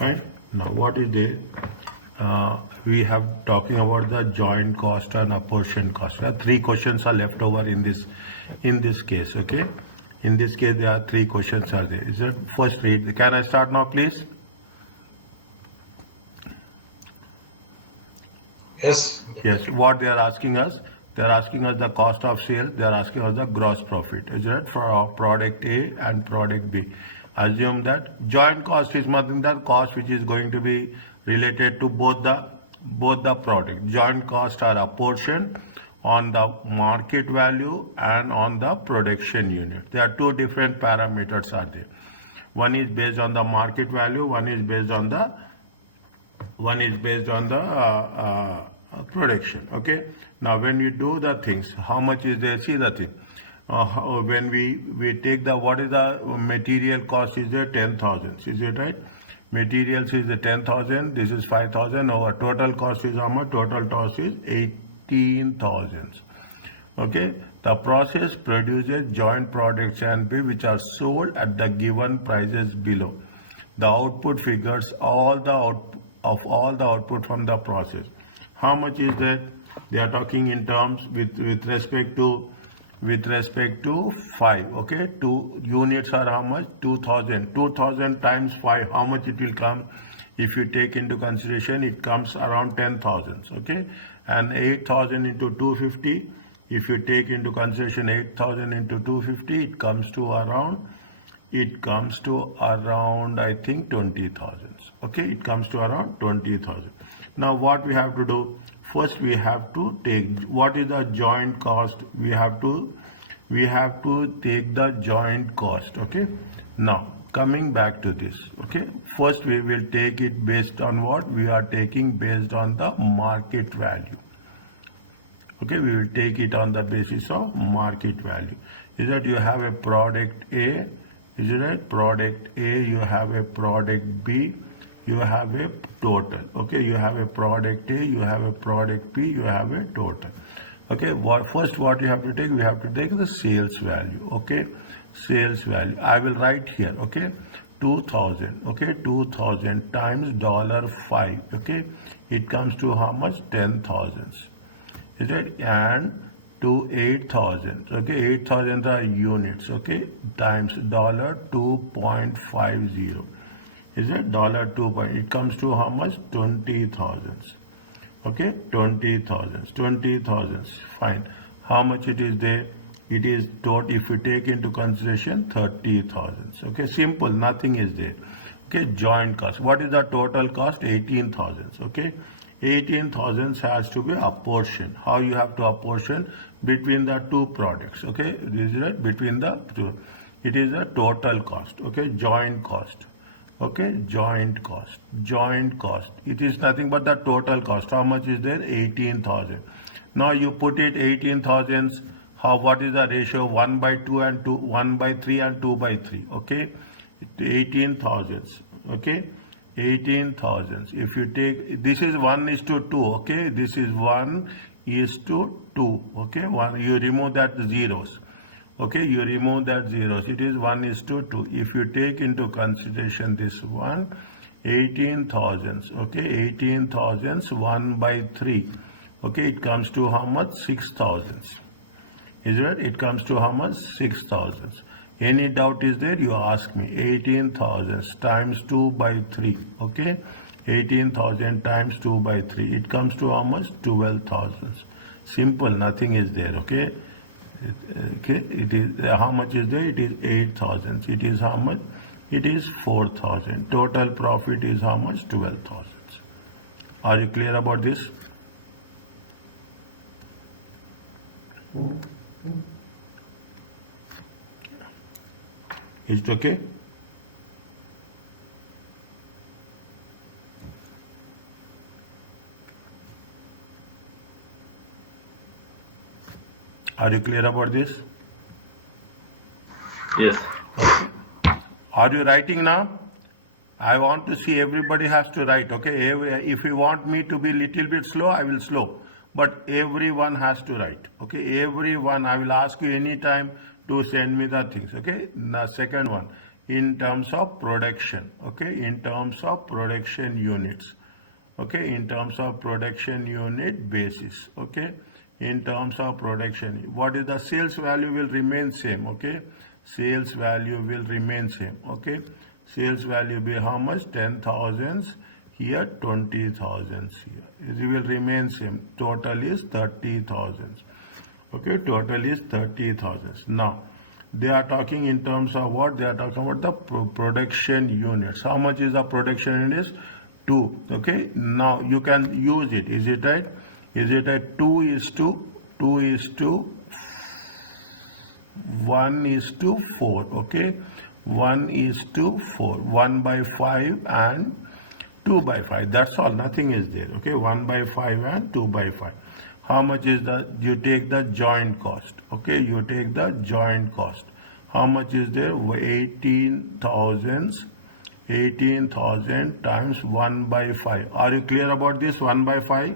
Right? Now what is there? We have talking about the joint cost and apportioned cost. Three questions are left over in this case. Okay, in this case there are three questions are there. Is it first read? Can I start now, please? Yes. Yes. What they are asking us? They are asking us the cost of sale. They are asking us the gross profit. Is it for our product A and product B? Assume that joint cost is nothing that cost which is going to be related to both the product. Joint costs are apportioned on the market value and on the production unit. There are two different parameters are there. One is based on the market value. One is based on the production. Okay, now when you do the things, how much is there? See the thing, when we take the, what is the material cost is there? 10,000, is it right? Materials is the 10,000, this is 5,000. Our total cost is how much? Total cost is 18,000. Okay, the process produces joint products and B which are sold at the given prices below. The output figures all the output from the process. How much is that? They are talking in terms with respect to 5. Okay, 2 units are how much? 2,000. 2,000 times 5, how much it will come? If you take into consideration, it comes around 10,000. Okay, and 8,000 into 250. If you take into consideration 8,000 into 250, it comes to around I think 20,000. Okay, it comes to around 20,000. Now what we have to do? First we have to take what is the joint cost. We have to take the joint cost. Okay, now coming back to this. Okay, first we will take it based on what? We are taking based on the market value. Okay, we will take it on the basis of market value. Is that you have a product A? Is it right? Product A, you have a product B, you have a total. Okay, you have a product A, you have a product B, you have a total. Okay, first what you have to take? We have to take the sales value. Okay, sales value. I will write here. Okay, 2,000. Okay, 2,000 times $5. Okay, it comes to how much? 10,000. Is it? And to 8,000. Okay, 8,000 are units. Okay, times $2.50. Is it? $2. It comes to how much? 20,000. Okay, 20,000. 20,000. Fine. How much it is there? It is total. If you take into consideration 30,000. Okay, simple. Nothing is there. Okay, joint cost. What is the total cost? 18,000. Okay. 18,000 has to be apportioned. How you have to apportion? Between the two products. Okay, this is right, between the two. It is the total cost. Okay, joint cost. Okay, joint cost. It is nothing but the total cost. How much is there? 18,000. Now you put it 18,000. What is the ratio? 1/2 and 2, 1/3 and 2/3. Okay, 18,000. Okay, 18,000. If you take, this is 1:2. Okay, this is 1:2. Okay, you remove that zeros. Okay, you remove that zeros. It is 1:2. If you take into consideration this one, 18,000. Okay, 18,000 1/3. Okay, it comes to how much? 6,000. Is it? It comes to how much? 6,000. Any doubt is there? You ask me. 18,000 times 2/3. Okay, 18,000 times 2/3. It comes to how much? 12,000. Simple. Nothing is there. Okay. Okay. It is how much is there? It is 8,000. It is how much? It is 4,000. Total profit is how much? 12,000. Are you clear about this? Is it okay? Are you clear about this? Yes. Okay. Are you writing now? I want to see everybody has to write. Okay. If you want me to be little bit slow, I will slow. But everyone has to write. Okay. Everyone, I will ask you anytime to send me the things. Okay. The second one. in terms of production, okay, in terms of production units, okay, in terms of production unit basis, okay, in terms of production, what is the sales value will remain same, okay, sales value will remain same, okay, sales value be how much, 10,000, here 20,000, here it will remain same, total is 30,000, okay, total is 30,000. Now they are talking in terms of what? They are talking about the production units. How much is the production units? 2. Okay. Now you can use it. Is it right? Is it right? 2 is to 1 is to 4. Okay. 1 is to 4. 1 by 5 and 2 by 5. That's all. Nothing is there. Okay. 1 by 5 and 2 by 5. How much is the, you take the joint cost, okay, you take the joint cost. How much is there? 18,000 times 1 by 5. Are you clear about this 1 by 5?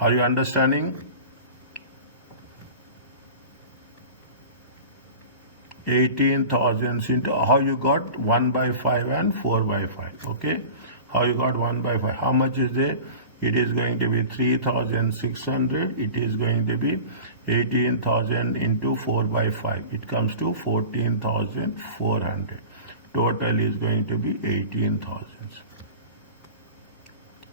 Are you understanding? 18,000 into, how you got 1 by 5 and 4 by 5, okay? How you got 1 by 5? How much is there? It is going to be 3,600. It is going to be 18,000 into 4 by 5. It comes to 14,400. Total is going to be 18,000.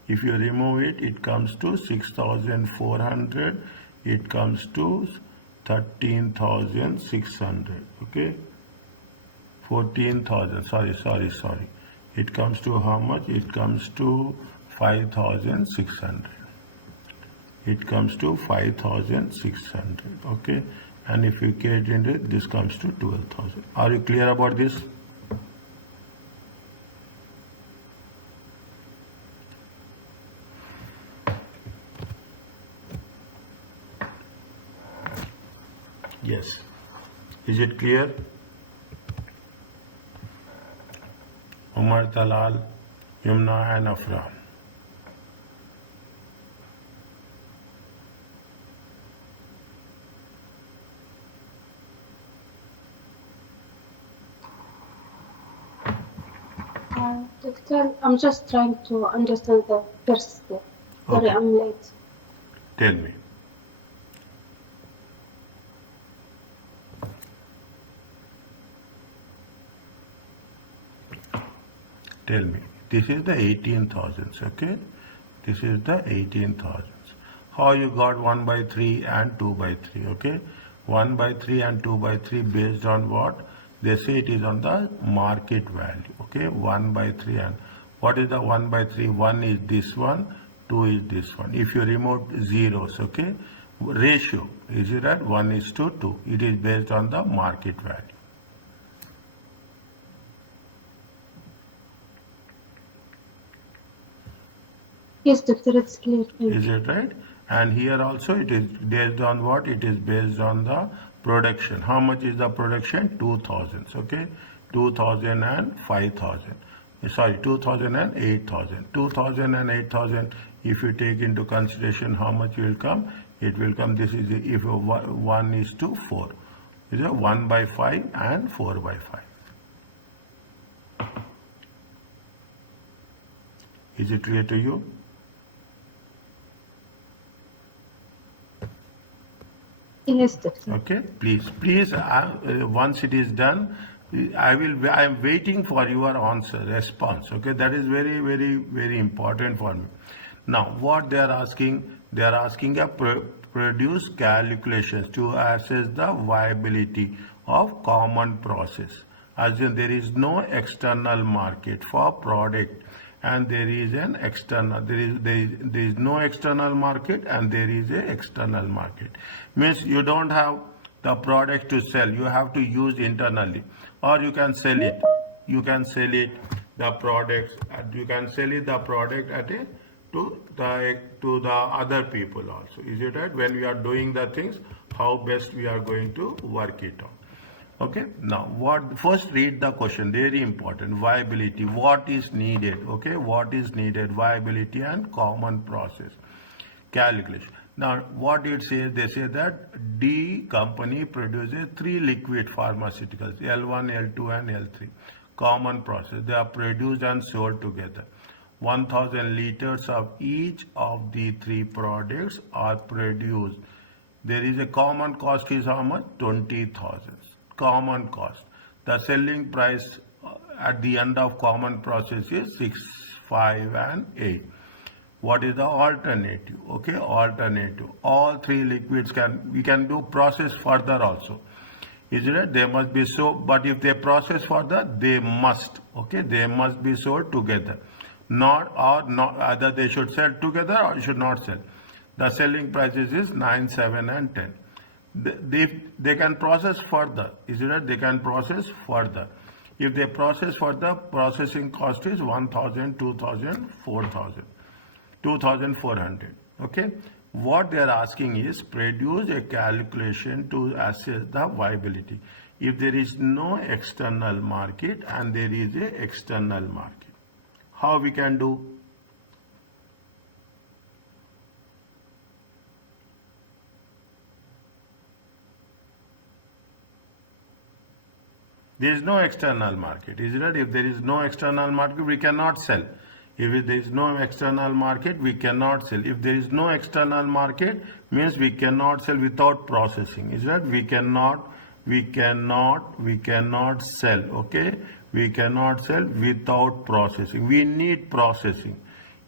If you remove it, it comes to 6,400. It comes to 13,600. Okay. 14,000. Sorry. It comes to how much? It comes to 5,600. It comes to 5,600. Okay, and if you get into it, this comes to 12,000. Are you clear about this? Yes. Is it clear? Umar, Talal, Yumna and Afra. Doctor, I'm just trying to understand the first step. Sorry, Okay. I'm late. Tell me. Tell me. This is the 18,000, okay? This is the 18,000. How you got 1 by 3 and 2 by 3, okay? 1 by 3 and 2 by 3 based on what? They say it is on the market value, okay? 1 by 3 and what is the 1 by 3? 1 is this one, 2 is this one. If you remove zeros, okay? Ratio, is it right? 1 is to 2. It is based on the market value. Yes, doctor, it's clear. Is it right? And here also it is based on what? It is based on the production. How much is the production? 2,000, okay? 2,000 and 5,000. Sorry, 2,000 and 8,000. 2,000 and 8,000, if you take into consideration how much will come, it will come, this is, if 1 is to 4. Is it 1 by 5 and 4 by 5. Is it clear to you? Yes, doctor. Okay, please, once it is done, I am waiting for your answer, response. Okay, that is very, very, very important for me. Now, what they are asking a produce calculations to assess the viability of common process. As in, there is no external market for product, and there is an external, there is no external market, and there is a external market. Means you don't have the product to sell, you have to use internally, or you can sell it. You can sell it, the products, you can sell it the product at a to the other people also. Is it right? When we are doing the things, how best we are going to work it out. Okay, now first read the question, very important. Viability, what is needed? Okay, what is needed? Viability and common process calculation. Now what it says, they say that D company produces 3 liquid pharmaceuticals, L1, L2 and L3. common process. They are produced and sold together. 1000 liters of each of the three products are produced. There is a common cost is how much? 20,000. Common cost. The selling price at the end of common process is 6, 5 and 8. What is the alternative? Okay, alternative. All three liquids we can do process further also. Is it? They must be sold, but if they process further, they must. Okay, they must be sold together. Not either they should sell together or should not sell. The selling prices is 9, 7 and 10. They can process further. Is it? They can process further. If they process further, processing cost is 1,000, 2,000, 4,000. 2,400. Okay, what they are asking is produce a calculation to assess the viability if there is no external market and there is a external market. How we can do? There is no external market. Is it? If there is no external market, we cannot sell. If there is no external market, we cannot sell. If there is no external market, means we cannot sell without processing. Is that we cannot sell. Okay, we cannot sell without processing. We need processing.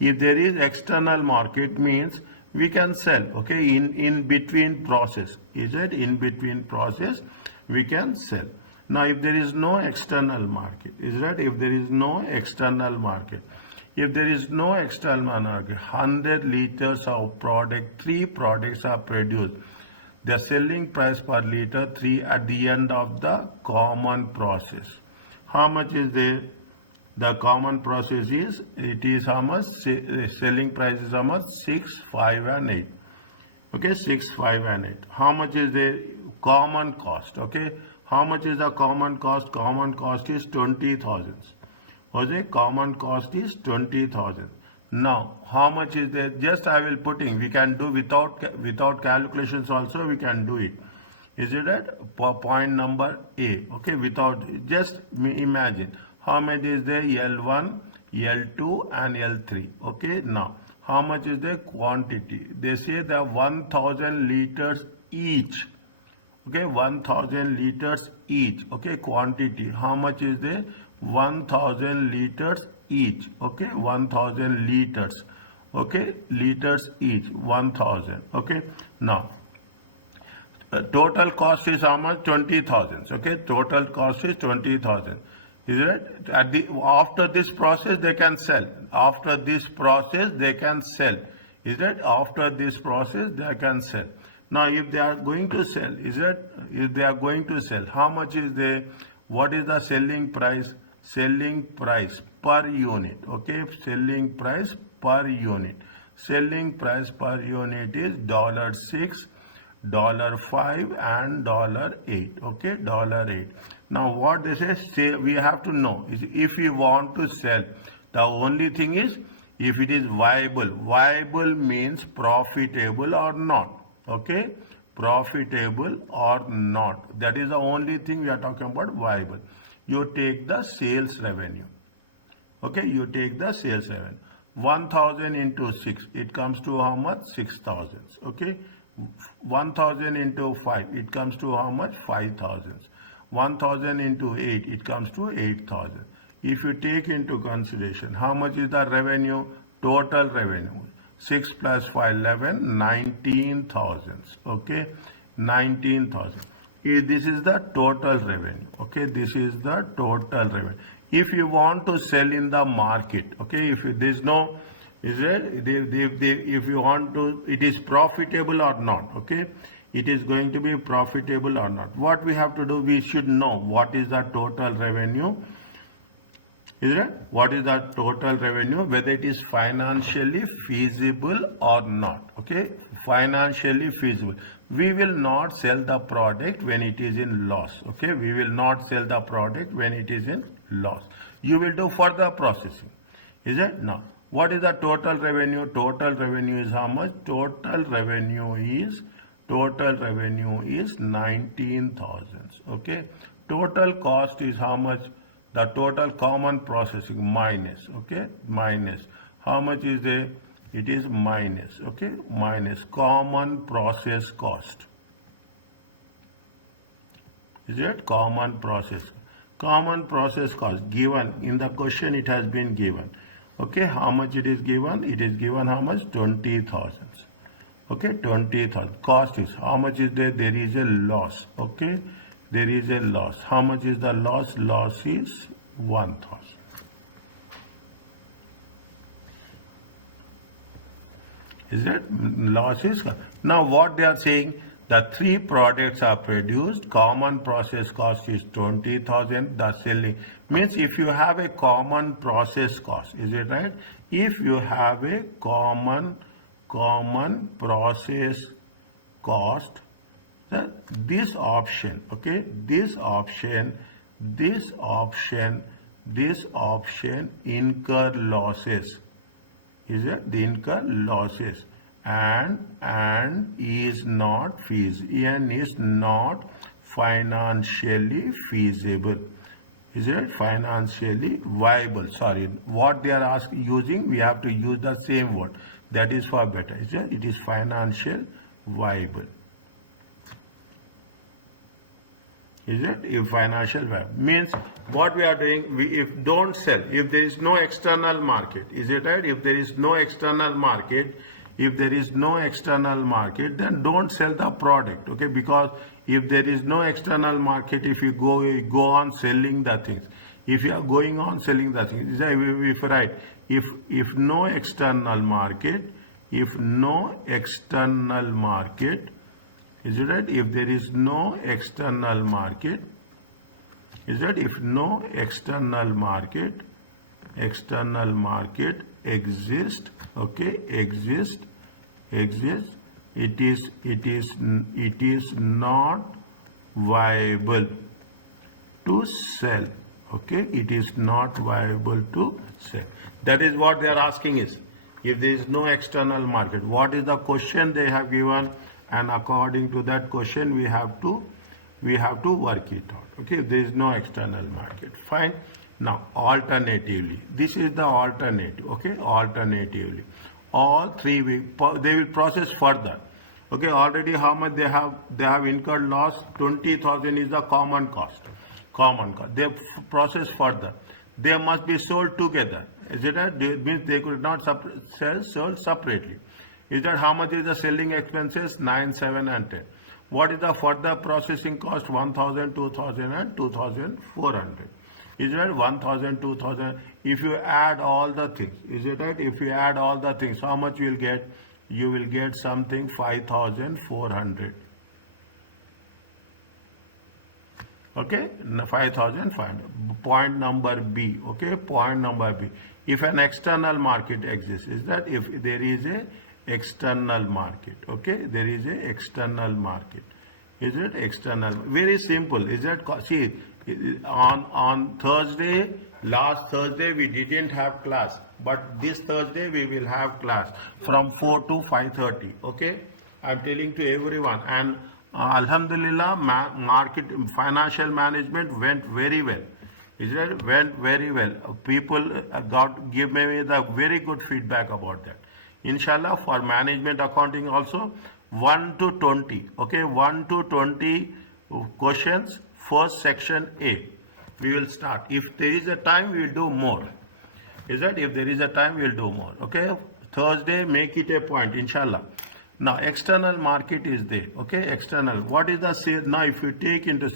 If there is external market, means we can sell. Okay, in between process. Is it? In between process, we can sell. Now, if there is no external market, is that? If there is no external market. If there is no external market, 100 liters of product, 3 products are produced. The selling price per liter 3 at the end of the common process. How much is there? The common process is, it is how much? Selling price is how much? 6, 5 and 8. Okay, 6, 5 and 8. How much is the common cost? Okay, how much is the common cost? Common cost is 20,000. Okay, common cost is 20,000. Now, how much is there? Just I will putting. We can do without calculations also. We can do it. Is it at point number A? Okay, without just imagine how much is there? L1, L2, and L3. Okay, now how much is the quantity? They say the 1,000 liters each. Okay, 1,000 liters each. Okay, quantity. How much is there? 1,000 liters each. Okay, 1,000 liters. Okay, liters each. 1,000. Okay, now total cost is how much? 20,000. Okay, total cost is 20,000. Is it? After this process they can sell. After this process they can sell. Is it? After this process they can sell. Now, if they are going to sell, is it? If they are going to sell, how much is the? What is the selling price? Selling price per unit. Okay, selling price per unit. Selling price per unit is $6, $5 and $8. Okay, $8. Now what they say we have to know is if we want to sell, the only thing is if it is viable. Viable means profitable or not. Okay, profitable or not. That is the only thing we are talking about, viable. You take the sales revenue. Okay, you take the sales revenue. 1,000 into 6, it comes to how much? 6,000. Okay, 1,000 into 5, it comes to how much? 5,000. 1,000 into 8, it comes to 8,000. If you take into consideration, how much is the revenue? Total revenue. 6 plus 5, 11, 19,000. Okay, 19,000. This is the total revenue. Okay, this is the total revenue. If you want to sell in the market, okay, if there is no, is it? If you want to, it is profitable or not. Okay, it is going to be profitable or not. What we have to do, we should know what is the total revenue. Is it? What is the total revenue? Whether it is financially feasible or not. Okay, financially feasible. We will not sell the product when it is in loss. Okay, we will not sell the product when it is in loss. You will do further processing. Is it? Now, what is the total revenue? Total revenue is how much? Total revenue is 19,000. Okay, total cost is how much? The total common processing minus, okay, minus. How much is there? It is minus, okay, minus common process cost. Is it common process? Common process cost given in the question, it has been given. Okay, how much it is given? It is given how much? 20,000. Okay, 20,000. Cost is how much is there? There is a loss. Okay, there is a loss. How much is the loss? Loss is 1,000. Is it? Loss is. Now what they are saying, the three products are produced, common process cost is 20,000, the selling. Means if you have a common process cost, is it right? If you have a common process cost, this option, okay, this option incur losses. Is it? They incur losses and is not feasible and is not financially feasible. Is it? Financially viable. Sorry, what they are using, we have to use the same word. That is for better. Is it? It is financial viable. Is it? If financial viable means what we are doing, if don't sell, if there is no external market, is it right? If there is no external market, then don't sell the product, okay? Because if there is no external market, if you go on selling the things, if you are going on selling the things, if right, if no external market, is it right? If there is no external market, is that if no external market exists, okay, exists, it is not viable to sell, okay, it is not viable to sell. That is what they are asking is, if there is no external market, what is the question they have given, and according to that question we have to work it out. Okay, if there is no external market, fine. Now alternatively, this is the alternative. Okay, alternatively, all three they will process further. Okay, already how much they have incurred loss? 20,000 is the common cost. They process further. They must be sold together. Is it right? It means they could not sold separately. Is that how much is the selling expenses? 9, 7 and 10. What is the further processing cost? 1,000, 2,000 and 2,400. Is it right? 1,000, 2,000. If you add all the things, is it right? If you add all the things, how much you will get? You will get something 5,400. Okay, 5,500. Point number B. Okay, point number B. If an external market exists, is that if there is a external market, okay, there is a external market, is it external? Very simple. Is that, see, on Thursday, last Thursday we didn't have class, but this Thursday we will have class from 4 to 5:30. Okay, I'm telling to everyone, and Alhamdulillah, market financial management went very well. Is it? Went very well. People give me the very good feedback about that. Inshallah, for management accounting also 1 to 20. Okay, 1 to 20 questions. First section A. We will start. If there is a time, we will do more. Is that? If there is a time, we will do more. Okay. Thursday, make it a point. Inshallah. Now, external market is there. Okay, external. What is the sale? Now, if you take into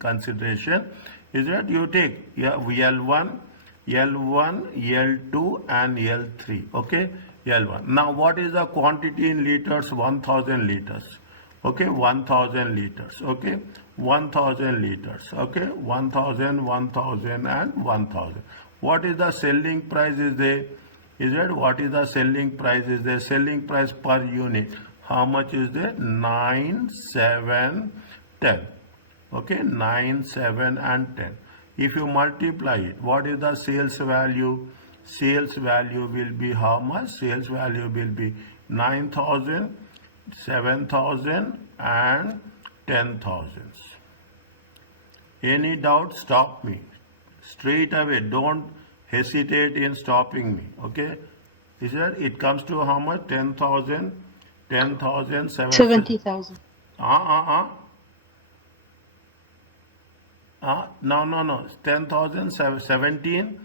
consideration, is that you take L1, L2, and L3. Okay, L1. Now, what is the quantity in liters? 1,000 liters. Okay, 1,000 liters. Okay, 1,000 liters. Okay, 1,000, 1,000, and 1,000. What is the selling price is there? Is that what is the selling price is there? Selling price per unit. How much is there? 9, 7, 10. Okay, 9, 7 and 10. If you multiply it, what is the sales value? Sales value will be how much? Sales value will be 9,000, 7,000 and 10,000. Any doubt? Stop me. straight away. Don't hesitate in stopping me. Okay? Is that it comes to how much? 10,000, 10,007. 70,000. No. 10,000, 17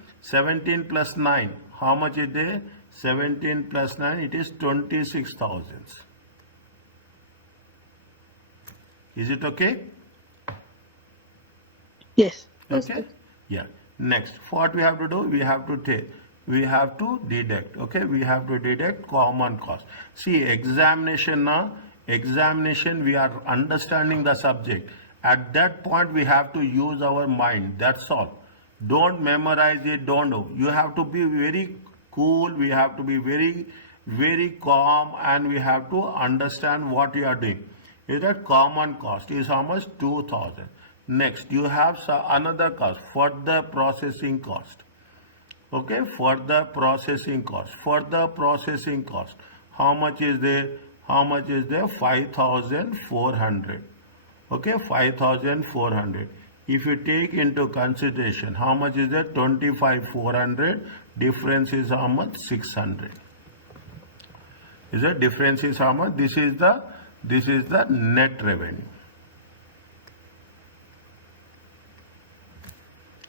plus 9. How much is there? 17 plus 9, it is 26,000. Is it okay? Yes. Okay? Yeah. Next, what we have to do? We have to deduct. Okay? We have to deduct common cost. See, examination, we are understanding the subject. At that point, we have to use our mind. That's all. Don't memorize it. Don't do. You have to be very cool. We have to be very, very calm, and we have to understand what you are doing. Is that common cost is how much? 2,000. Next, you have another cost, further processing cost. Okay, further processing cost. Further processing cost. How much is there? 5,400. Okay, 5,400. If you take into consideration, how much is that? 25,400. Difference is how much? 600. Is that difference is how much? This is the net revenue.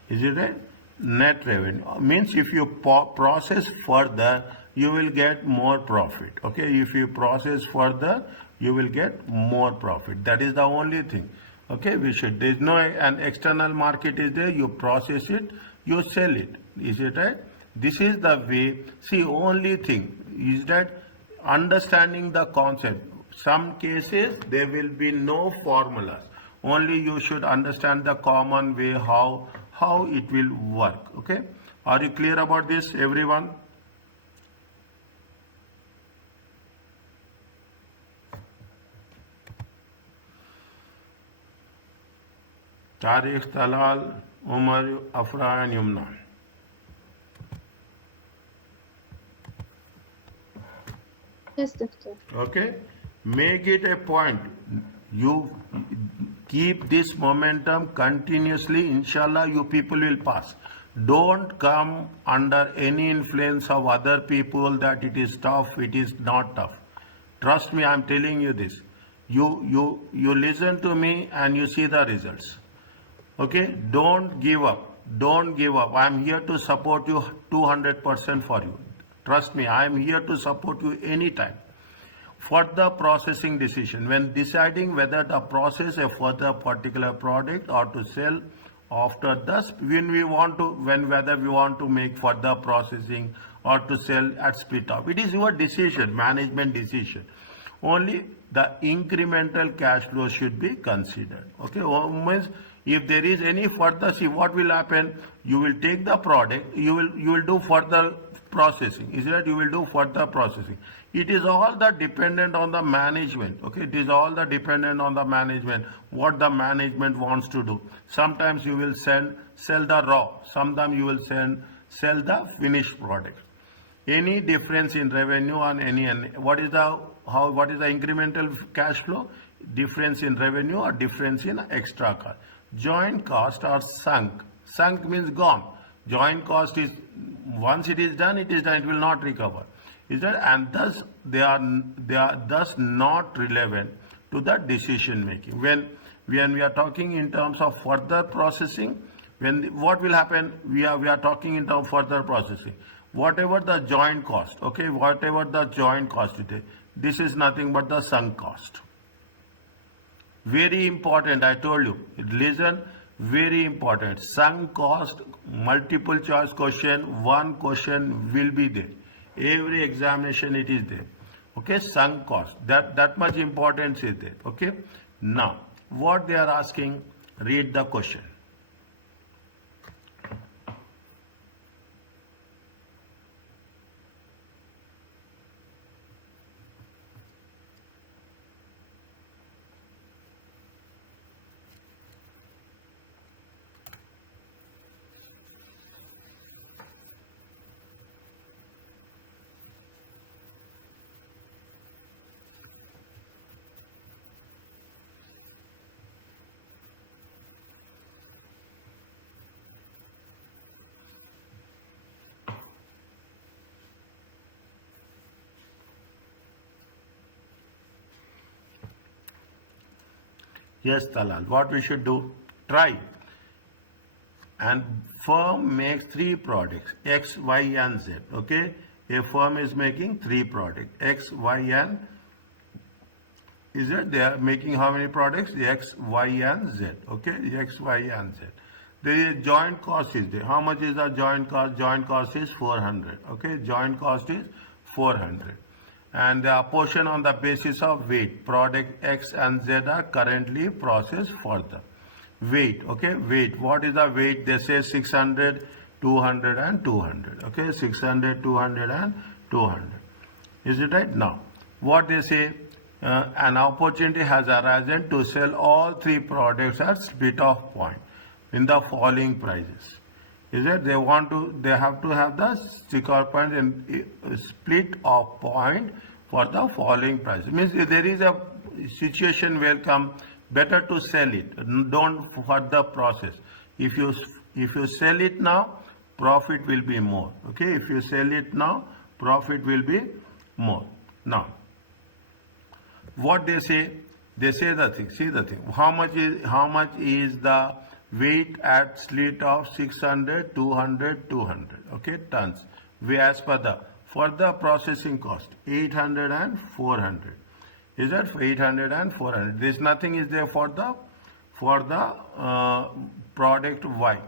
Is it right? Net revenue means if you process further, you will get more profit. Okay, if you process further, you will get more profit. That is the only thing. Okay, there's no an external market is there. You process it, you sell it. Is it right? This is the way. See, only thing is that understanding the concept. Some cases there will be no formulas. Only you should understand the common way how it will work. Okay, are you clear about this, everyone? Tariq, Talal, Umar, Afra, and Yumna. Yes, doctor. Okay, make it a point. You keep this momentum continuously. Inshallah, you people will pass. Don't come under any influence of other people that it is tough, it is not tough. Trust me, I'm telling you this. You listen to me and you see the results. Okay, don't give up. Don't give up. I'm here to support you 200% for you. Trust me, I'm here to support you anytime. Further processing decision, when deciding whether to process a further particular product or to sell after this, whether we want to make further processing or to sell at split off, it is your decision, management decision. Only the incremental cash flow should be considered. Okay, means if there is any further, see what will happen, you will take the product, you will do further processing. Is that you will do further processing. It is all that dependent on the management. Okay, it is all that dependent on the management, what the management wants to do. Sometimes you will sell the raw, sometimes you will sell the finished product. Any difference in revenue on what is the incremental cash flow? Difference in revenue or difference in extra cost. Joint cost are sunk. Sunk means gone. Joint cost is, once it is done, it will not recover. Is that, and thus they are thus not relevant to the decision making. When we are talking in terms of further processing, what will happen? We are talking in terms of further processing. Whatever the joint cost, okay, whatever the joint cost it is, this is nothing but the sunk cost. Very important, I told you. Listen, very important. Sunk cost, multiple choice question, one question will be there. Every examination it is there. Okay, sunk cost. That much importance is there. Okay. Now, what they are asking, read the question. Yes, Talal. What we should do? Try. And firm makes three products, X, Y, and Z. Okay, a firm is making three products, X, Y, and is it? They are making how many products? X, Y, and Z. Okay, X, Y, and Z. The joint cost is there. How much is the joint cost? Joint cost is 400. Okay, joint cost is 400. And the portion on the basis of weight. Product X and Z are currently processed further. Weight, okay, weight. What is the weight? They say 600, 200, and 200. Okay, 600, 200, and 200. Is it right? Now, what they say? An opportunity has arisen to sell all three products at split off point in the following prices. Is it? They have to have the stick off point in split off point for the following price. Means if there is a situation where come better to sell it, don't further process. If you sell it now, profit will be more. Okay, if you sell it now, profit will be more. Now, what they say the thing. See the thing. How much is the weight at slit of 600, 200, 200? Okay, tons. We as per the further processing cost 800 and 400. Is that for 800 and 400? There's nothing is there for the product Y.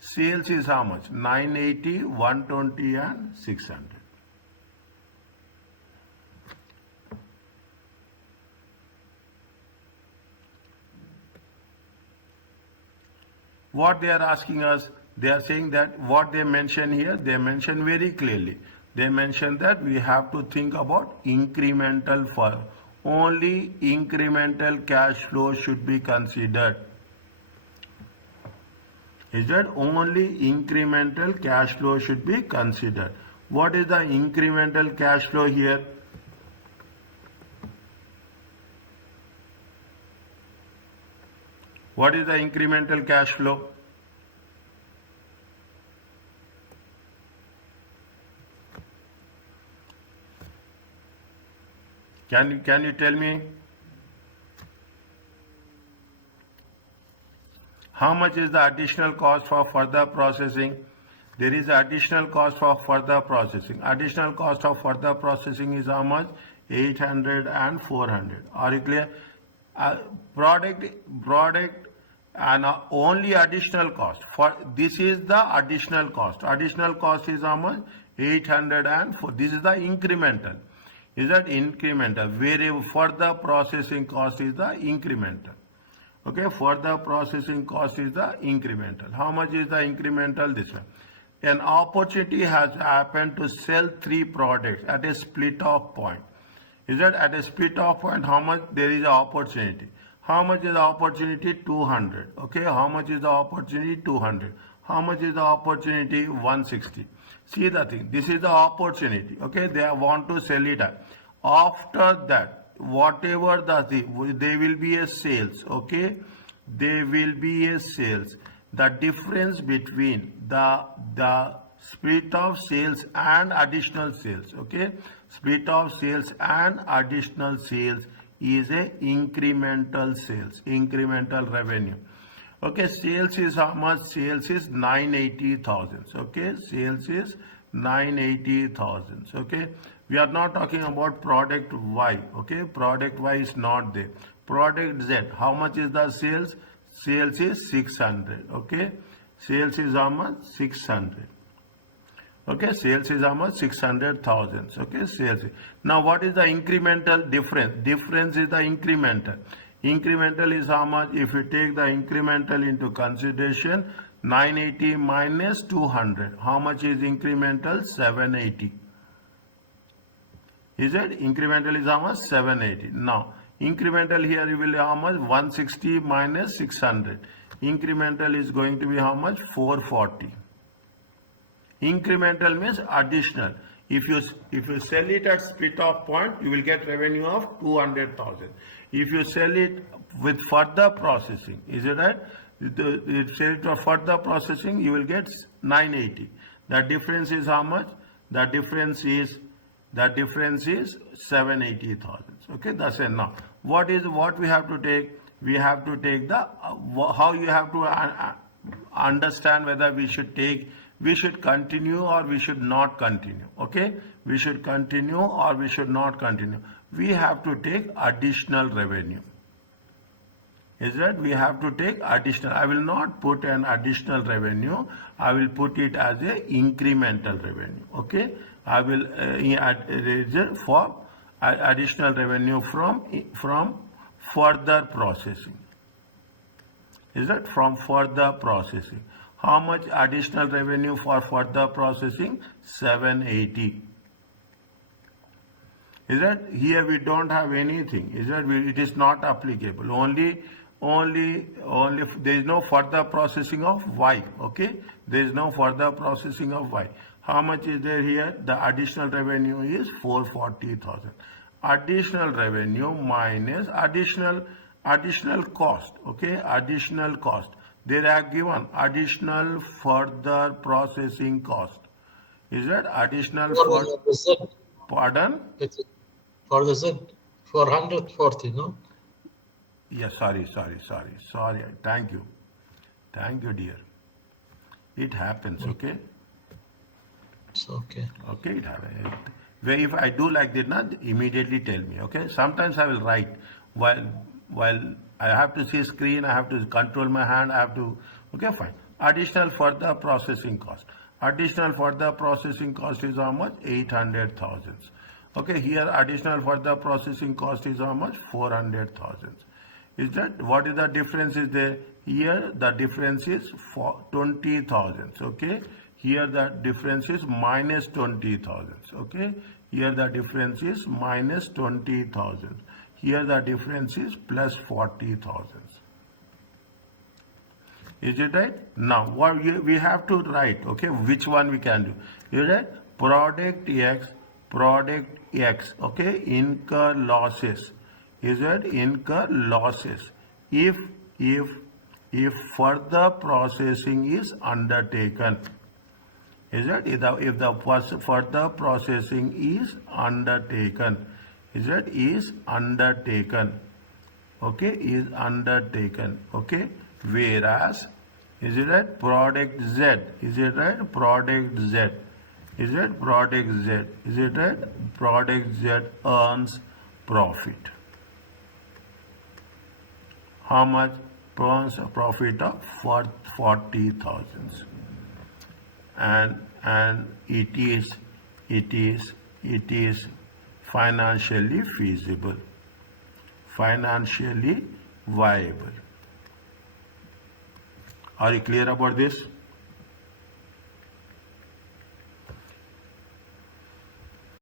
Sales is how much? 980, 120, and 600. What they are asking us, they are saying that what they mention here, they mention very clearly. They mention that we have to think about incremental for only incremental cash flow should be considered. Is that only incremental cash flow should be considered? What is the incremental cash flow here? What is the incremental cash flow? Can you tell me? How much is the additional cost for further processing? There is additional cost for further processing. Additional cost of further processing is how much? 800 and 400. Are you clear? Product and only additional cost. For this is the additional cost. Additional cost is how much? 800 and 4. This is the incremental. Is that incremental? Where further processing cost is the incremental. Okay, further processing cost is the incremental. How much is the incremental? This one. An opportunity has happened to sell three products at a split off point. Is that at a split off point? How much there is an opportunity? How much is the opportunity? 200. Okay, how much is the opportunity? 200. How much is the opportunity? 160. See the thing. This is the opportunity. Okay, they want to sell it at. After that, whatever the thing, there will be a sales. Okay, there will be a sales. The difference between the split of sales and additional sales. Okay, split of sales and additional sales is a incremental sales, incremental revenue. Okay, sales is how much? Sales is 980,000. Okay, sales is 980,000. Okay, we are not talking about product Y. Okay, product Y is not there. Product Z, how much is the sales? Sales is 600. Okay, sales is how much? 600. Okay, sales is how much? 600,000. Okay, sales. Now, what is the incremental difference? Difference is the incremental. Incremental is how much? If you take the incremental into consideration, 980 minus 200. How much is incremental? 780. Is it? Incremental is how much? 780. Now, incremental here you will how much? 160 minus 600. Incremental is going to be how much? 440. Incremental means additional. If you sell it at split off point, you will get revenue of 200,000. If you sell it with further processing, is it right? You sell it for further processing, you will get 980. The difference is how much? The difference is 780,000. Okay, that's it. Now, what we have to take? we have to take the, how you have to understand whether we should continue or we should not continue. Okay, we should continue or we should not continue. We have to take additional revenue. Is that we have to take additional. I will not put an additional revenue. I will put it as a incremental revenue. Okay, I will for additional revenue from further processing. Is that from further processing? How much additional revenue for further processing? 780. Is that here we don't have anything? Is that it is not applicable? Only there is no further processing of Y. Okay, there is no further processing of Y. How much is there here? The additional revenue is 440,000. Additional revenue minus additional cost. Okay, additional cost. They are given additional further processing cost. Is that additional For the Z, pardon? it's for the Z, 440, no? Yes, sorry. Thank you, dear. It happens. Okay. It's okay. Okay, it happens. Where if I do like that, not immediately tell me. Okay. Sometimes I will write while I have to see screen. I have to control my hand. I have to. Okay, fine. Additional further processing cost. Additional further processing cost is how much? 800,000. Okay, here additional further processing cost is how much? 400,000. Is that what is the difference is there? Here the difference is for 20,000. Okay, here the difference is minus 20,000. Okay, here the difference is minus 20,000. Here the difference is plus 40,000. Is it right? Now what we have to write, okay, which one we can do. You right? Product X, okay, incur losses. Is that incur losses if further processing is undertaken. Is that if the further processing is undertaken. Is that is undertaken. Okay, is undertaken. Okay, whereas is it right? Product Z. Is it right? Product Z. Is it product Z? Is it right? Product Z earns profit. How much? Earns a profit of 40,000. And it is financially feasible, financially viable. Are you clear about this?